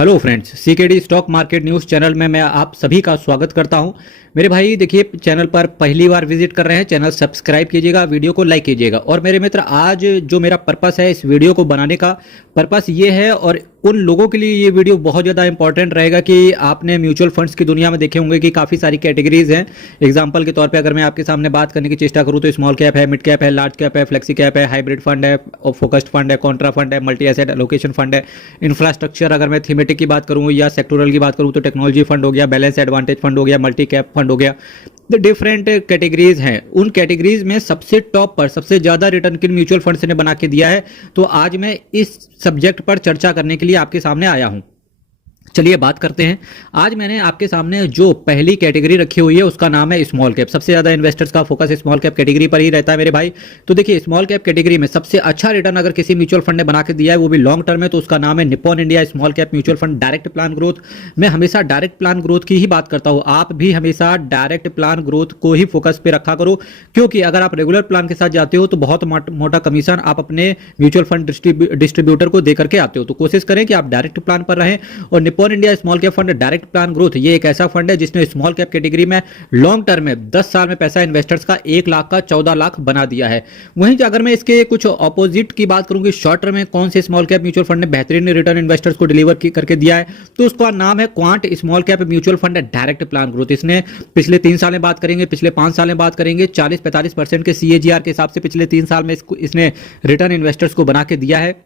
Hello friends, CKD stock market news channel में मैं आप सभी का स्वागत करता हूं। मेरे भाई देखिए, चैनल पर पहली बार विजिट कर रहे हैं, चैनल सब्सक्राइब कीजिएगा, वीडियो को लाइक कीजिएगा। और मेरे मित्र, आज जो मेरा पर्पस है इस वीडियो को बनाने का पर्पस ये है, और उन लोगों के लिए ये वीडियो बहुत ज़्यादा इंपॉर्टेंट रहेगा कि आपने म्यूचुअल फंड्स की दुनिया में देखे होंगे कि काफ़ी सारी कैटेगरीज हैं। एग्जाम्पल के तौर पे अगर मैं आपके सामने बात करने की चेष्टा करूँ तो स्मॉल कैप है, मिड कैप है, लार्ज कैप है, फ्लेक्सी कैप है, हाइब्रिड फंड है, फोकस्ड फंड है, कॉन्ट्रा फंड है, मल्टी एसेट एलोकेशन फंड है, इंफ्रास्ट्रक्चर अगर मैं थीमेटिक की बात करूँ या सेक्टोरल की बात करूँ तो टेक्नोलॉजी फंड हो गया, बैलेंस एडवांटेज फंड हो गया, मल्टी कैप फंड हो गया। तो डिफरेंट कैटेगरीज हैं। उन कैटेगरीज में सबसे टॉप पर सबसे ज्यादा रिटर्न किन म्यूचुअल फंड्स ने बना के दिया है, तो आज मैं इस सब्जेक्ट पर चर्चा करने के लिए आपके सामने आया हूं। चलिए बात करते हैं। आज मैंने आपके सामने जो पहली कैटेगरी रखी हुई है उसका नाम है स्मॉल कैप। सबसे ज्यादा इन्वेस्टर्स का फोकस स्मॉल कैप कैटेगरी पर ही रहता है मेरे भाई। तो देखिए, स्मॉल कैप कैटेगरी में सबसे अच्छा रिटर्न अगर किसी म्यूचुअल फंड ने बना के दिया है, वो भी लॉन्ग टर्म में, तो उसका नाम है Nippon India small cap mutual fund direct plan growth. मैं हमेशा डायरेक्ट प्लान ग्रोथ की ही बात करता हूं। आप भी हमेशा डायरेक्ट प्लान ग्रोथ को ही फोकस पे रखा करो, क्योंकि अगर आप रेगुलर प्लान के साथ जाते हो तो बहुत मोटा कमीशन आप अपने म्यूचुअल फंड डिस्ट्रीब्यूटर को दे करके आते हो। तो कोशिश करें कि आप डायरेक्ट प्लान पर रहें। और Nippon India small cap fund direct plan growth ये एक ऐसा फंड है जिसने स्मॉल कैप कैटेगरी में लॉन्ग टर्म में 10 साल में पैसा इन्वेस्टर्स का 1 लाख का 14 लाख बना दिया है। वहीं अगर मैं इसके कुछ ऑपोजिट की बात करूं कि शॉर्ट टर्म में कौन से स्मॉल कैप म्यूचुअल फंड ने बेहतरीन रिटर्न इन्वेस्टर्स को डिलीवर करके दिया है, तो उसका नाम है quant small cap mutual fund direct plan growth. इसने पिछले 3 साल में बात करेंगे, पिछले 5 साल में बात करेंगे, 40-45% के CAGR के हिसाब से पिछले 3 साल में इसने रिटर्न इन्वेस्टर्स को बना के दिया है।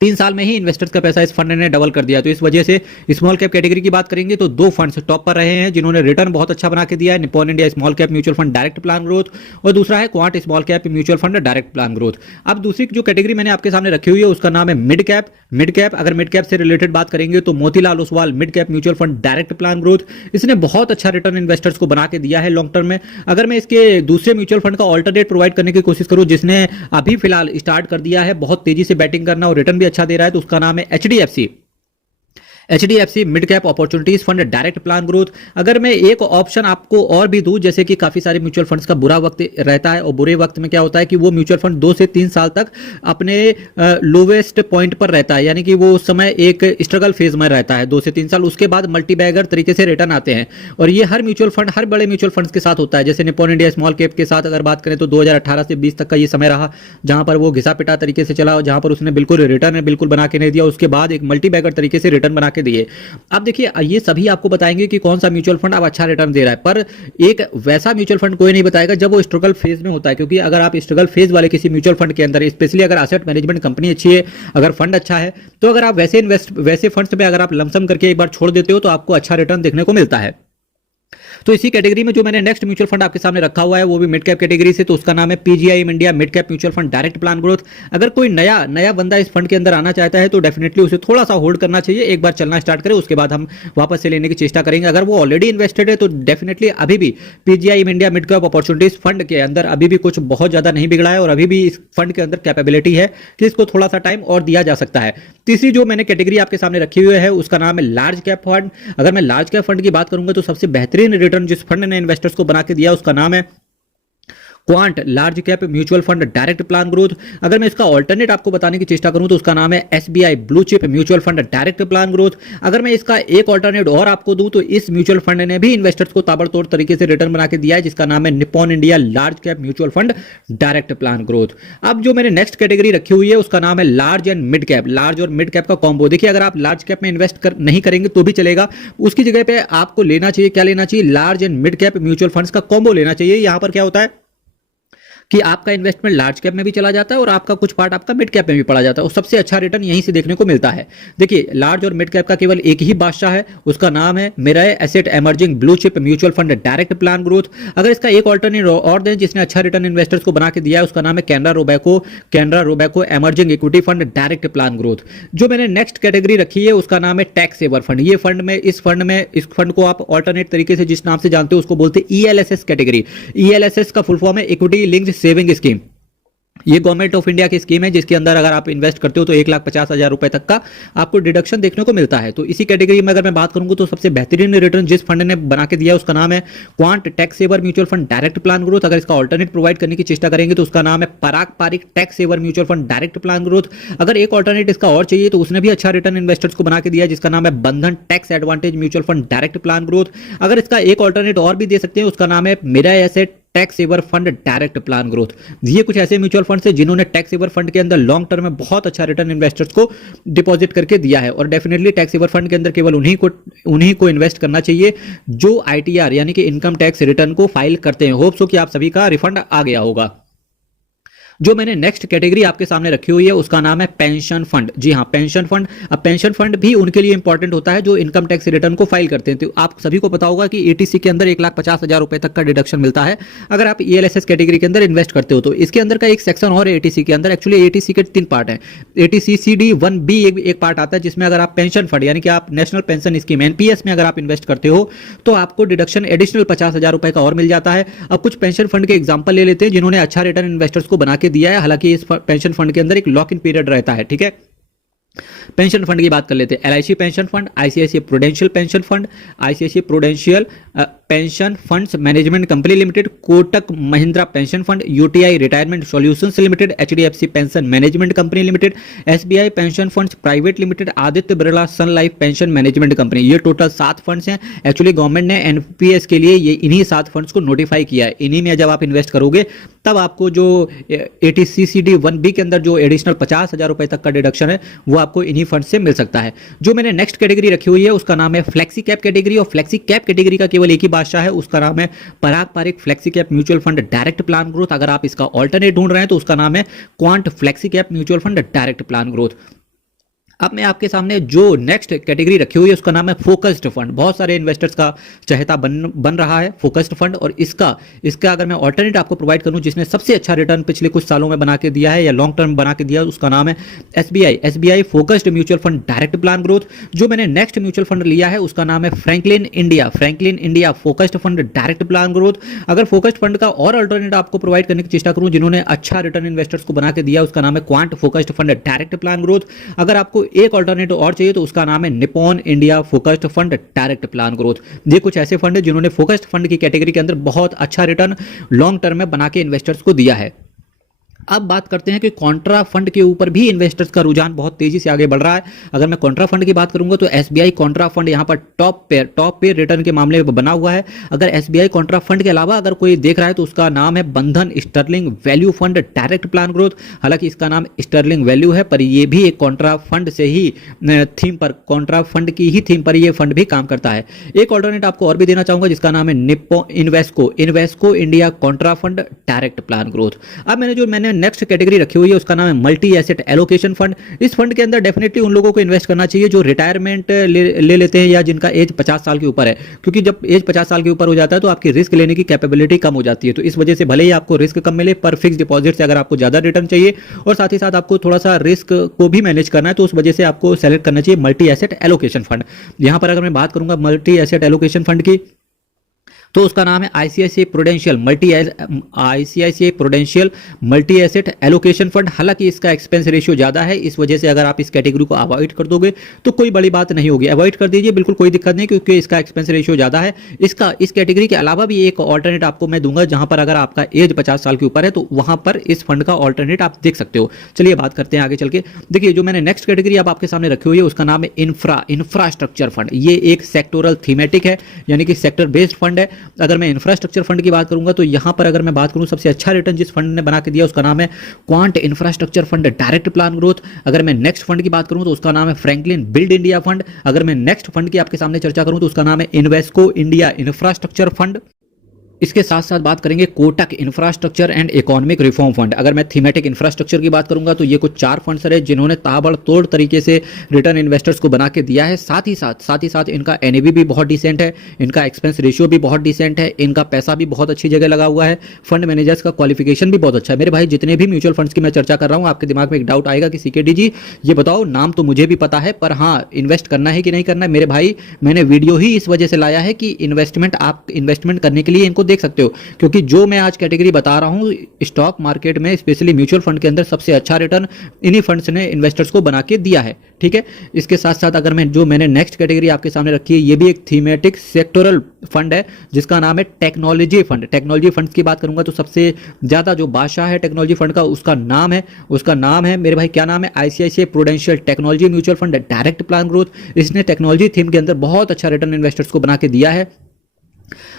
3 साल में ही इन्वेस्टर्स का पैसा इस फंड ने डबल कर दिया। तो इस वजह से स्मॉल कैप कैटेगरी की बात करेंगे तो 2 फंड्स टॉप पर रहे हैं जिन्होंने रिटर्न बहुत अच्छा बना के दिया है, Nippon India small cap mutual fund direct plan growth, और दूसरा है quant small cap mutual fund direct plan growth. अब दूसरी जो कैटेगरी मैंने आपके सामने रखी हुई है उसका नाम है मिड कैप। मिड कैप, अगर मिड कैप से रिलेटेड बात करेंगे तो Motilal Oswal mid cap mutual fund direct plan growth, इसने बहुत अच्छा रिटर्न इन्वेस्टर्स को बना के दिया है लॉन्ग टर्म में। अगर मैं इसके दूसरे म्यूचुअल फंड का ऑल्टरनेट प्रोवाइड करने की कोशिश करूं जिसने अभी फिलहाल स्टार्ट कर दिया है बहुत तेजी से बैटिंग करना और रिटर्न भी अच्छा दे रहा है, तो उसका नाम है HDFC mid cap opportunities fund direct plan growth. अगर मैं एक ऑप्शन आपको और भी दूं, जैसे कि काफी सारे म्यूचुअल फंड्स का बुरा वक्त रहता है और बुरे वक्त में क्या होता है कि वो म्यूचुअल फंड 2 से 3 साल तक अपने लोवेस्ट पॉइंट पर रहता है, यानी कि वो उस समय एक स्ट्रगल फेज में रहता है 2 से 3 साल। उसके बाद मल्टी बैगर तरीके से रिटर्न आते हैं, और ये हर म्यूचुअल फंड, हर बड़े म्यूचुअल फंड्स के साथ होता है। जैसे निप्पॉन इंडिया स्मॉल कैप के साथ अगर बात करें तो 2018 से 20 तक का ये समय रहा जहां पर वो घिसा पिटा तरीके से चला और जहां पर उसने बिल्कुल रिटर्न बिल्कुल बना के नहीं दिया। उसके बाद एक मल्टी बैगर तरीके से रिटर्न बना के दिए। अब देखिए, ये सभी आपको बताएंगे कि कौन सा म्यूचुअल फंड अब अच्छा रिटर्न दे रहा है, पर एक वैसा म्यूचुअल फंड कोई नहीं बताएगा जब वो स्ट्रगल फेज में होता है। क्योंकि अगर आप स्ट्रगल फेज वाले किसी म्यूचुअल फंड के अंदर, स्पेशली अगर एसेट मैनेजमेंट कंपनी अच्छी है, अगर फंड अच्छा है, तो अगर आप वैसे फंड्स पे अगर आप लमसम करके एक बार छोड़ देते हो तो आपको अच्छा रिटर्न देखने को मिलता है। तो इसी कैटेगरी में जो मैंने नेक्स्ट म्यूचुअल फंड आपके सामने रखा हुआ है वो भी मिड कैप कैटेगरी से, तो उसका नाम है PGIM India mid cap mutual fund direct plan growth. अगर कोई नया बंदा इस फंड के अंदर आना चाहता है तो डेफिनेटली उसे थोड़ा सा होल्ड करना चाहिए, एक बार चलना स्टार्ट करे, उसके बाद हम वापस से लेने की चेष्टा करेंगे। अगर वो ऑलरेडी इन्वेस्टेड है तो डेफिनेटली अभी भी PGIM India mid cap opportunities fund के अंदर अभी भी कुछ बहुत ज्यादा नहीं बिगड़ा है, और अभी भी इस फंड के अंदर कैपेबिलिटी है कि इसको थोड़ा सा टाइम और दिया जा सकता है। तीसरी जो मैंने कैटेगरी आपके सामने रखी हुई है उसका नाम है लार्ज कैप फंड। अगर मैं लार्ज कैप फंड की बात करूंगा तो सबसे बेहतरीन रिटर्न जिस फंड ने इन्वेस्टर्स को बना के दिया उसका नाम है quant large cap mutual fund direct plan growth. अगर मैं इसका ऑल्टरनेट आपको बताने की चेष्टा करूं तो उसका नाम है SBI blue chip mutual fund direct plan growth. अगर मैं इसका एक ऑल्टरनेट और आपको दूं तो इस म्यूचुअल फंड ने भी इन्वेस्टर्स को ताबड़तोड़ तरीके से रिटर्न बना के दिया है, जिसका नाम है Nippon India large cap mutual fund direct plan growth. अब जो मैंने नेक्स्ट कैटेगरी रखी हुई है उसका नाम है large and mid cap, large और मिड कैप का कॉम्बो। देखिए, अगर आप लार्ज कैप में इन्वेस्ट नहीं करेंगे तो भी चलेगा, उसकी जगह पे आपको लेना चाहिए, क्या लेना चाहिए, large and mid cap mutual funds का कॉम्बो लेना चाहिए। यहां पर क्या होता है कि आपका इन्वेस्टमेंट लार्ज कैप में भी चला जाता है और आपका कुछ पार्ट आपका मिड कैप में भी पड़ा जाता है, और सबसे अच्छा रिटर्न यहीं से देखने को मिलता है। देखिए, लार्ज और मिड कैप का केवल एक ही बादशाह है, उसका नाम है Mirae asset emerging blue chip mutual fund direct plan growth. अगर इसका एक ऑल्टरनेट और दें जिसने अच्छा रिटर्न इन्वेस्टर्स को बना के दिया है, उसका नाम है Canara Robeco emerging equity fund direct plan growth. जो मैंने नेक्स्ट कैटेगरी रखी है उसका नाम है टैक्स सेवर फंड। ये फंड में इस फंड को आप ऑल्टरनेट तरीके से जिस नाम से जानते हो उसको बोलते हैं ELSS कैटेगरी। ELSS का फुल फॉर्म है इक्विटी लिंक्ड सेविंग स्कीम। ये गवर्नमेंट ऑफ इंडिया की स्कीम है जिसके अंदर अगर आप इन्वेस्ट करते हो तो 1,50,000 रुपए तक का आपको डिडक्शन देखने को मिलता है। तो इसी कैटेगरी में अगर मैं बात करूंगा तो सबसे बेहतरीन रिटर्न जिस फंड ने बना के दिया है उसका नाम है Quant tax saver mutual fund direct plan growth. अगर इसका ऑल्टरनेट प्रोवाइड करने की चेष्टा करेंगे तो उसका नाम है Parag Parikh tax saver mutual fund direct plan growth. अगर एक ऑल्टरनेट इसका और चाहिए तो उसने भी अच्छा रिटर्न इन्वेस्टर्स को बना के दिया है जिसका नाम है बंधन tax advantage mutual fund direct plan growth. अगर इसका एक ऑल्टरनेट और भी दे सकते हैं उसका नाम है Mirae Asset tax saver fund direct plan growth. ये कुछ ऐसे म्यूचुअल फंड है जिन्होंने टैक्स सेवर फंड के अंदर लॉन्ग टर्म में बहुत अच्छा रिटर्न इन्वेस्टर्स को डिपॉजिट करके दिया है। और डेफिनेटली टैक्स सेवर फंड के अंदर केवल उन्हीं को इन्वेस्ट करना चाहिए जो आईटीआर यानी कि इनकम टैक्स रिटर्न को फाइल करते हैं। होप सो कि आप सभी का रिफंड आ गया होगा। जो मैंने नेक्स्ट कैटेगरी आपके सामने रखी हुई है उसका नाम है पेंशन फंड। जी हाँ, पेंशन फंड। अब पेंशन फंड भी उनके लिए इंपॉर्टेंट होता है जो इनकम टैक्स रिटर्न को फाइल करते हैं। तो आप सभी को पता होगा कि एटीसी के अंदर 1,50,000 रुपए तक का डिडक्शन मिलता है अगर आप ईएलएसएस कैटेगरी के अंदर इन्वेस्ट करते हो। तो इसके अंदर का एक सेक्शन और है एटीसी के अंदर। एक्चुअली एटीसी के 3 पार्ट है। एटीसी CD 1B एक पार्ट आता है जिसमें अगर आप पेंशन फंड यानी कि आप नेशनल पेंशन स्कीम एनपीएस में अगर आप इन्वेस्ट करते हो तो आपको डिडक्शन एडिशनल 50,000 रुपए का और मिल जाता है। अब कुछ पेंशन फंड के एग्जाम्पल ले लेते हैं जिन्होंने अच्छा रिटर्न इन्वेस्टर्स को बना के दिया है। हालांकि इस पेंशन फंड के अंदर एक लॉक इन पीरियड रहता है। ठीक है, पेंशन फंड की बात कर लेते हैं। LIC pension fund, ICICI prudential pension fund, ICICI prudential pension funds management company limited, Kotak Mahindra pension fund, UTI retirement solutions limited, HDFC pension management company limited, SBI pension funds private limited, Aditya Birla sun life pension management company. ये total 7 funds हैं। Actually government ने NPS के लिए ये इन्हीं 7 funds को notify किया है। इन्हीं में जब आप इन्वेस्ट करोगे तब आपको जो एटीसीसीडी 1B के अंदर जो एडिशनल 50,000 रुपए तक का डिडक्शन है वो आपको इन्हीं फंड से मिल सकता है। जो मैंने नेक्स्ट कैटेगरी रखी हुई है उसका नाम है फ्लेक्सी कैप कैटेगरी। और फ्लेक्सी कैप कैटेगरी का केवल एक ही बादशाह है, उसका नाम है Parag Parikh flexi cap mutual fund direct plan growth. अगर आप इसका ऑल्टरनेट ढूंढ रहे हैं तो उसका नाम है quant flexi cap mutual fund direct plan growth. अब मैं आपके सामने जो नेक्स्ट कैटेगरी रखी हुई है उसका नाम है फोकस्ड फंड। बहुत सारे इन्वेस्टर्स का चहेता बन रहा है फोकस्ड फंड। और इसका अगर मैं ऑल्टरनेट आपको प्रोवाइड करूं जिसने सबसे अच्छा रिटर्न पिछले कुछ सालों में बना के दिया है या लॉन्ग टर्म बना के दिया है उसका नाम है SBI focused mutual fund direct plan growth. जो मैंने नेक्स्ट म्यूचुअल फंड लिया है उसका नाम है Franklin India focused fund direct plan growth. अगर फोकस्ड फंड का और ऑल्टरनेट आपको प्रोवाइड करने की चेष्टा करूं जिन्होंने अच्छा रिटर्न इन्वेस्टर्स को बना के दिया उसका नाम है quant focused fund direct plan growth. अगर आपको एक ऑल्टरनेटिव और चाहिए तो उसका नाम है Nippon India focused fund direct plan growth. ये कुछ ऐसे फंड है जिन्होंने फोकस्ड फंड की कैटेगरी के अंदर बहुत अच्छा रिटर्न लॉन्ग टर्म में बना के इन्वेस्टर्स को दिया है। अब बात करते हैं कि कॉन्ट्रा फंड के ऊपर भी इन्वेस्टर्स का रुझान बहुत तेजी से आगे बढ़ रहा है। अगर मैं कॉन्ट्रा फंड की बात करूंगा तो एसबीआई कॉन्ट्रा फंड यहां पर टॉप पे रिटर्न के मामले में बना हुआ है। अगर एसबीआई कॉन्ट्रा फंड के अलावा अगर कोई देख रहा है तो उसका नाम है Bandhan sterling value fund direct plan growth. हालांकि इसका नाम स्टर्लिंग वैल्यू है पर यह भी एक कॉन्ट्रा फंड से ही थीम पर कॉन्ट्रा फंड की ही थीम पर यह फंड भी काम करता है। एक ऑल्टरनेट आपको और भी देना चाहूंगा जिसका नाम है Nippon Invesco India Contra fund direct plan growth. अब मैंने नेक्स्ट कैटेगरी रखी हुई है उसका नाम है मल्टी एसेट एलोकेशन फंड। इस फंड के अंदर डेफिनेटली उन लोगों को इन्वेस्ट करना चाहिए जो रिटायरमेंट ले लेते हैं या जिनका एज 50 साल के ऊपर है। क्योंकि जब एज 50 साल के ऊपर हो जाता है तो आपकी रिस्क लेने की कैपेबिलिटी कम हो जाती है। तो इस वजह से भले ही आपको रिस्क कम मिले पर फिक्स डिपॉजिट से अगर आपको ज्यादा रिटर्न चाहिए और साथ ही साथ आपको थोड़ा सा रिस्क को भी मैनेज करना है तो उस वजह से आपको सेलेक्ट करना चाहिए मल्टी एसेट एलोकेशन फंड। यहां पर अगर मैं बात करूंगा मल्टी एसेट एलोकेशन फंड की तो उसका नाम है ICICI prudential multi asset allocation fund. हालांकि इसका एक्सपेंस रेशियो ज्यादा है, इस वजह से अगर आप इस कैटेगरी को अवॉइड कर दोगे तो कोई बड़ी बात नहीं होगी। अवॉइड कर दीजिए, बिल्कुल कोई दिक्कत नहीं क्योंकि इसका एक्सपेंस रेशियो ज्यादा है। इस कैटेगरी के अलावा भी एक ऑल्टरनेट आपको मैं दूंगा जहां पर अगर आपका एज 50 साल के ऊपर है तो वहां पर इस फंड का ऑल्टरनेट आप देख सकते हो। चलिए बात करते हैं आगे चल के। देखिए जो मैंने नेक्स्ट कैटेगरी अब आपके सामने रखी हुई है उसका नाम है इंफ्रास्ट्रक्चर फंड। ये एक सेक्टोरल थीमेटिक है यानी कि सेक्टर बेस्ड फंड है। अगर मैं इंफ्रास्ट्रक्चर फंड की बात करूंगा तो यहां पर अगर मैं बात करूं सबसे अच्छा रिटर्न जिस फंड ने बना के दिया उसका नाम है quant infrastructure fund direct plan growth. अगर मैं नेक्स्ट फंड की बात करूं तो उसका नाम है फ्रैंकलिन बिल्ड इंडिया फंड। अगर मैं नेक्स्ट फंड की आपके सामने चर्चा करूं तो उसका नाम है इन्वेस्को इंडिया इंफ्रास्ट्रक्चर फंड। इसके साथ साथ बात करेंगे Kotak infrastructure and economic reform fund. अगर मैं थीमेटिक इंफ्रास्ट्रक्चर की बात करूंगा तो ये कुछ 4 फंड्स है जिन्होंने ताबड़तोड़ तरीके से रिटर्न इन्वेस्टर्स को बना के दिया है। साथ ही साथ इनका एनएवी भी बहुत डिसेंट है, इनका एक्सपेंस रेशियो भी बहुत डिसेंट है, इनका पैसा भी बहुत अच्छी जगह लगा हुआ है, फंड मैनेजर्स का क्वालिफिकेशन भी बहुत अच्छा है। मेरे भाई जितने भी म्यूचुअल फंड्स की मैं चर्चा कर रहा हूँ आपके दिमाग में एक डाउट आएगा कि सीकेडी जी ये बताओ नाम तो मुझे भी पता है पर हाँ इन्वेस्ट करना है कि नहीं करना है। मेरे भाई मैंने वीडियो ही इस वजह से लाया है कि इन्वेस्टमेंट करने के लिए इनको देख सकते हो, क्योंकि जो मैं आज कैटेगरी बता रहा हूँ स्टॉक मार्केट में स्पेशली म्यूचुअल फंड के अंदर सबसे अच्छा रिटर्न इन्हीं फंड्स ने इन्वेस्टर्स को बना के दिया है। ठीक है, इसके साथ साथ अगर मैं जो मैंने नेक्स्ट कैटेगरी आपके सामने रखी है, ये भी एक थीमेटिक सेक्टोरल फंड है जिसका नाम है टेक्नोलॉजी फंड। टेक्नोलॉजी फंड्स की बात करूंगा तो सबसे ज्यादा जो बादशाह है टेक्नोलॉजी फंड का, उसका नाम है मेरे भाई, क्या नाम है, ICICI prudential technology mutual fund direct plan growth. इसने टेक्नोलॉजी थीम के अंदर बहुत अच्छा रिटर्न इन्वेस्टर्स को बना के दिया है।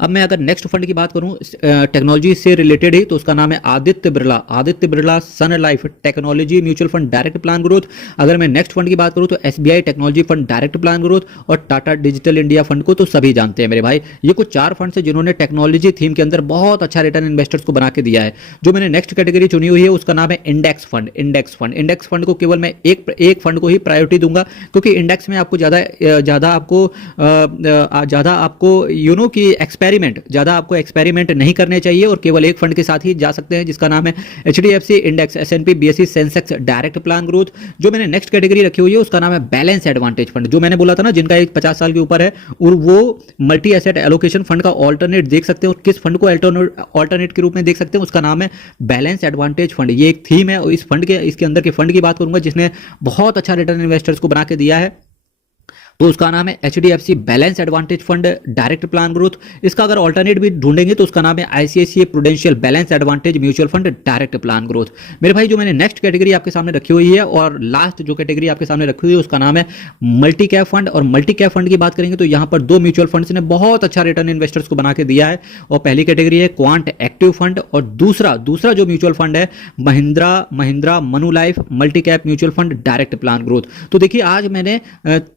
अब मैं अगर नेक्स्ट फंड की बात करूं टेक्नोलॉजी से रिलेटेड ही, तो उसका नाम है Aditya Birla sun life technology mutual fund direct plan growth. अगर मैं नेक्स्ट फंड की बात करूं तो SBI technology fund direct plan growth और टाटा डिजिटल इंडिया फंड को तो सभी जानते हैं मेरे भाई। ये कुछ 4 फंड्स हैं जिन्होंने टेक्नोलॉजी थीम के अंदर बहुत अच्छा रिटर्न इन्वेस्टर्स को बना के दिया है। जो मैंने नेक्स्ट कैटेगरी चुनी हुई है उसका नाम है इंडेक्स फंड को केवल मैं एक फंड को ही प्रायोरिटी दूंगा, क्योंकि इंडेक्स में आपको ज्यादा आपको कि आपको एक्सपेरिमेंट नहीं करने चाहिए और केवल एक फंड के साथ ही जा सकते हैं, जिसका नाम है HDFC index S&P BSE Sensex direct plan growth. जो मैंने नेक्स्ट कैटेगरी रखी हुई है उसका नाम है बैलेंस एडवांटेज फंड। जो मैंने बोला था ना जिनका एज 50 साल के ऊपर है, और वो मल्टी एसेट एलोकेशन फंड का ऑल्टरनेट देख सकते हैं, और किस फंड को ऑल्टरनेट के रूप में देख सकते हैं उसका नाम है बैलेंस एडवांटेज फंड। ये एक थीम है और इसके अंदर के फंड की बात करूंगा जिसने बहुत अच्छा रिटर्न इन्वेस्टर्स को बना के दिया है, तो उसका नाम है HDFC balance advantage fund direct plan growth. इसका अगर ऑल्टरनेट भी ढूंढेंगे तो उसका नाम है ICICI prudential balance advantage mutual fund direct plan growth. मेरे भाई जो मैंने नेक्स्ट कैटेगरी आपके सामने रखी हुई है और लास्ट जो कैटेगरी आपके सामने रखी हुई है उसका नाम है मल्टी कैप फंड। और मल्टी कैप फंड की बात करेंगे तो यहाँ पर 2 म्यूचुअल फंड्स ने बहुत अच्छा रिटर्न इन्वेस्टर्स को बना के दिया है, और पहली कैटेगरी है क्वांट एक्टिव फंड, और दूसरा जो म्यूचुअल फंड है Mahindra Manu life multi cap mutual fund direct plan growth. तो देखिए आज मैंने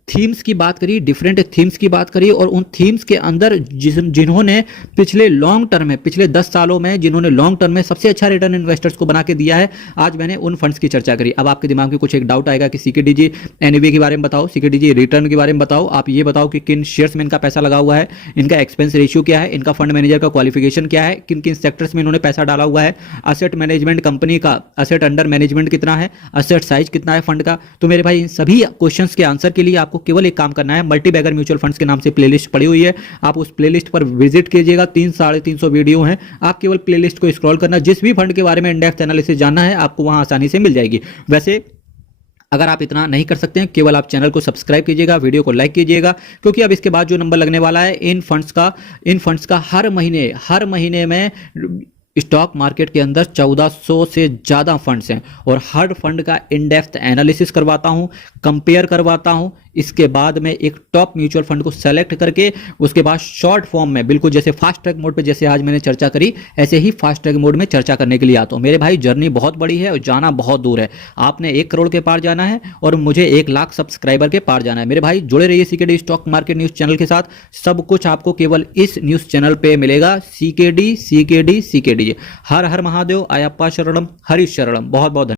थीम्स की बात करी, डिफरेंट थीम्स की बात करी, और उन थीम्स के अंदर जिन्होंने पिछले 10 सालों में जिन्होंने लॉन्ग टर्म में सबसे अच्छा रिटर्न इन्वेस्टर्स को बना के दिया है, आज मैंने उन फंड्स की चर्चा करी। अब आपके दिमाग में कुछ एक डाउट आएगा कि सीकेडीजी एनएवी के बारे में बताओ, सीकेडीजी रिटर्न के बारे में बताओ, आप ये बताओ कि किन शेयर्स में इनका पैसा लगा हुआ है, इनका एक्सपेंस रेशियो क्या है, इनका फंड मैनेजर का क्वालिफिकेशन क्या है, किन किन सेक्टर्स में इन्होंने पैसा डाला हुआ है, असेट मैनेजमेंट कंपनी का असेट अंडर मैनेजमेंट कितना है, असेट साइज कितना है फंड का। तो मेरे भाई इन सभी क्वेश्चंस के आंसर के लिए आपको केवल एक काम करना है, मल्टी बैगर म्यूचुअल फंड्स के नाम से प्लेलिस्ट पड़ी हुई है, आप उस प्लेलिस्ट पर विजिट कीजिएगा। 300-350 वीडियो हैं, आप केवल प्लेलिस्ट को स्क्रॉल करना, जिस भी फंड के बारे में इंडेक्स एनालिसिस जानना है आपको वहां आसानी से मिल जाएगी। वैसे अगर आप इतना नहीं कर सकते हैं, केवल आप चैनल को सब्सक्राइब कीजिएगा, वीडियो को लाइक कीजिएगा, क्योंकि अब इसके बाद जो नंबर लगने वाला है इन फंड्स का हर महीने में स्टॉक मार्केट के अंदर 1400 से ज़्यादा फंड्स हैं, और हर फंड का इन डेप्थ एनालिसिस करवाता हूं, कंपेयर करवाता हूं। इसके बाद में एक टॉप म्यूचुअल फंड को सेलेक्ट करके उसके बाद शॉर्ट फॉर्म में, बिल्कुल जैसे फास्ट ट्रैक मोड पे जैसे आज मैंने चर्चा करी, ऐसे ही फास्ट ट्रैक मोड में चर्चा करने के लिए आता हूं। मेरे भाई जर्नी बहुत बड़ी है और जाना बहुत दूर है। आपने 1 करोड़ के पार जाना है और मुझे 1 लाख सब्सक्राइबर के पार जाना है। मेरे भाई जुड़े रहिए CKD stock market news channel के साथ, सब कुछ आपको केवल इस न्यूज चैनल पे मिलेगा। सीकेडी। हर हर महादेव, अयप्पा शरणम, हरि शरणम। बहुत बहुत